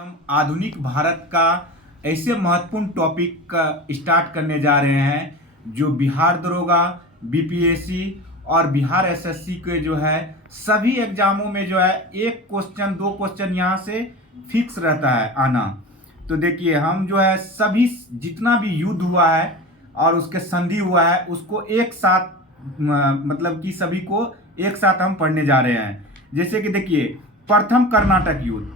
हम आधुनिक भारत का ऐसे महत्वपूर्ण टॉपिक का स्टार्ट करने जा रहे हैं जो बिहार दरोगा, बीपीएससी और बिहार एसएससी के जो है सभी एग्जामों में जो है एक क्वेश्चन दो क्वेश्चन यहाँ से फिक्स रहता है आना। तो देखिए हम जो है सभी जितना भी युद्ध हुआ है और उसके संधि हुआ है उसको एक साथ मतलब कि सभी को एक साथ हम पढ़ने जा रहे हैं। जैसे कि देखिए प्रथम कर्नाटक युद्ध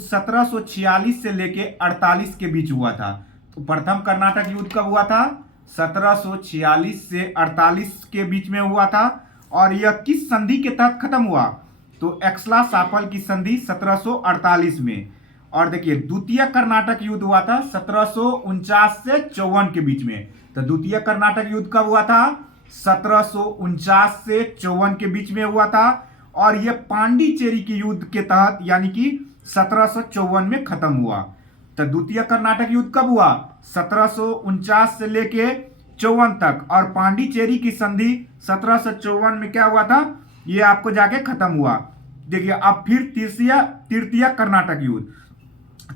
1746 से लेके 48 के बीच हुआ था। तो प्रथम कर्नाटक युद्ध कब हुआ था? 1746 से 48 के बीच में हुआ था। और यह किस संधि के तहत खत्म हुआ? तो एक्सला सापल की संधि 1748 में। और देखिए द्वितीय कर्नाटक युद्ध हुआ था 1749 से 54 के बीच में। तो द्वितीय कर्नाटक युद्ध कब हुआ था? 1749 से 54 के बीच में हुआ था। और यह पांडिचेरी के युद्ध के तहत यानी कि 1754 में खत्म हुआ। तो द्वितीय कर्नाटक युद्ध कब हुआ? 1749 से लेके 54 तक। और पांडिचेरी की संधि 1754 में क्या हुआ था? यह आपको जाके खत्म हुआ। देखिए अब फिर तृतीय कर्नाटक युद्ध।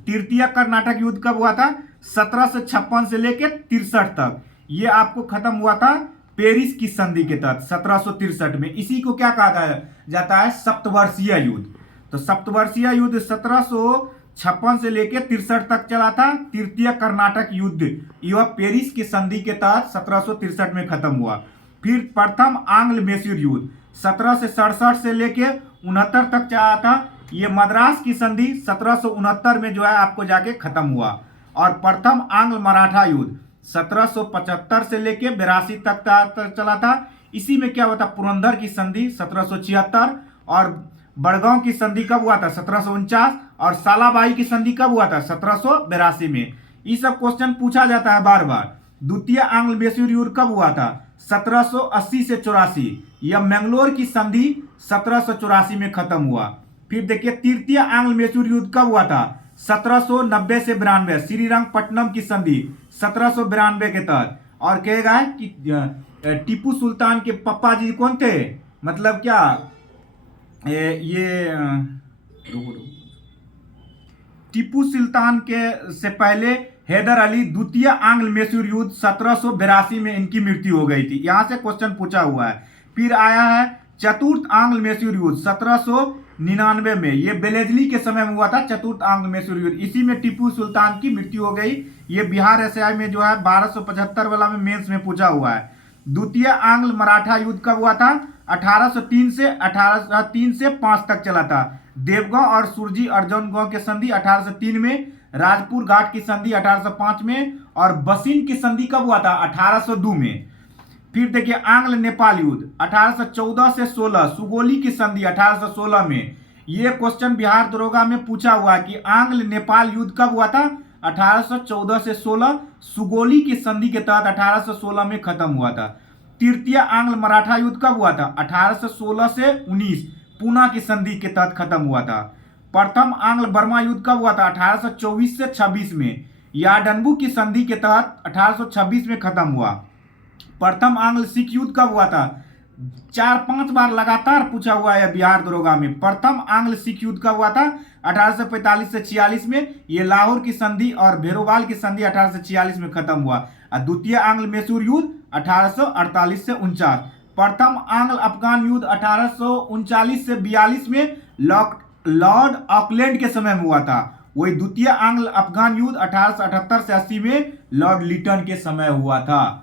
तृतीय कर्नाटक युद्ध कब हुआ था? 1756 से लेके 63 तक। यह आपको खत्म हुआ था पेरिस की संधि के तहत 1763 में। इसी को क्या कहा जाता है? सप्तवर्षीय युद्ध। तो सप्तवर्षीय युद्ध 1756 से लेकर 63 तक चला था। तृतीय कर्नाटक युद्ध यह पेरिस की संधि के तहत 1763 में खत्म हुआ। फिर प्रथम आंग्ल मैसूर युद्ध 1767 से लेकर 69 तक चला था। यह मद्रास की संधि 1769 में जो है आपको जाके खत्म हुआ। और प्रथम आंग्ल मराठा युद्ध 1775 से लेके 82 तक चला था। इसी में क्या हुआ था? पुरंदर की संधि 1776। और बड़गांव की संधि कब हुआ था? 1749। और सालाबाई की संधि कब हुआ था? 1782 में। ये सब क्वेश्चन पूछा जाता है बार बार। द्वितीय आंग्ल मैसूर युद्ध कब हुआ था? 1780 से 84। यह मैंगलोर की संधि 1784 में खत्म हुआ। फिर देखिए तृतीय आंग्ल मैसूर युद्ध कब हुआ था? 1790 से 92। श्रीरंगपट्टनम की संधि 1792 के तहत। और कहेगा कि टीपू सुल्तान के पप्पा जी कौन थे? मतलब क्या ये टीपू सुल्तान के से पहले हैदर अली द्वितीय आंग्ल मैसूर युद्ध 1782 में इनकी मृत्यु हो गई थी। यहां से क्वेश्चन पूछा हुआ है। फिर आया है चतुर्थ आंग्ल मैसूर युद्ध 1799 में। ये बेलेजली के समय में हुआ था चतुर्थ आंग्ल मैसूर युद्ध। इसी में टीपू सुल्तान की मृत्यु हो गई। ये बिहार एसआई में जो है 1275 वाला में मेंस में पूछा हुआ है। द्वितीय आंग्ल मराठा युद्ध कब हुआ था? 1803 से 5 तक चला था। देवगांव और सुरजी अर्जुन गांव की संधि 1803 में। राजपुर घाट की संधि 1805 में। और बसिन की संधि कब हुआ था? 1802 में। फिर देखिए आंग्ल नेपाल युद्ध 1814 से 16। सुगोली की संधि 1816 में। यह क्वेश्चन बिहार दरोगा में पूछा हुआ है कि आंग्ल नेपाल युद्ध कब हुआ था? 1814 से 16। सुगोली की संधि के तहत 1816 में खत्म हुआ था। तृतीय आंग्ल मराठा युद्ध कब हुआ था? 1816 से 19। पूना की संधि के तहत खत्म हुआ था। प्रथम आंग्ल बर्मा युद्ध कब हुआ था? 1824 से 26 में। याडनबू की संधि के तहत 1826 में खत्म हुआ। प्रथम आंग्ल सिख युद्ध कब हुआ था? 4-5 बार लगातार पूछा हुआ है बिहार दरोगा में। प्रथम आंग्ल सिख युद्ध कब हुआ था? 1845 से 46 में। ये लाहौर की संधि और भेरोवाल की संधि 1846 में खत्म हुआ। और द्वितीय आंग्ल मैसूर युद्ध 1848 से 49। प्रथम आंग्ल अफगान युद्ध 1839 से 42 में लॉर्ड ऑकलैंड के समय में हुआ था। वही द्वितीय आंग्ल अफगान युद्ध 1878 से 80 में लॉर्ड लिटन के समय हुआ था।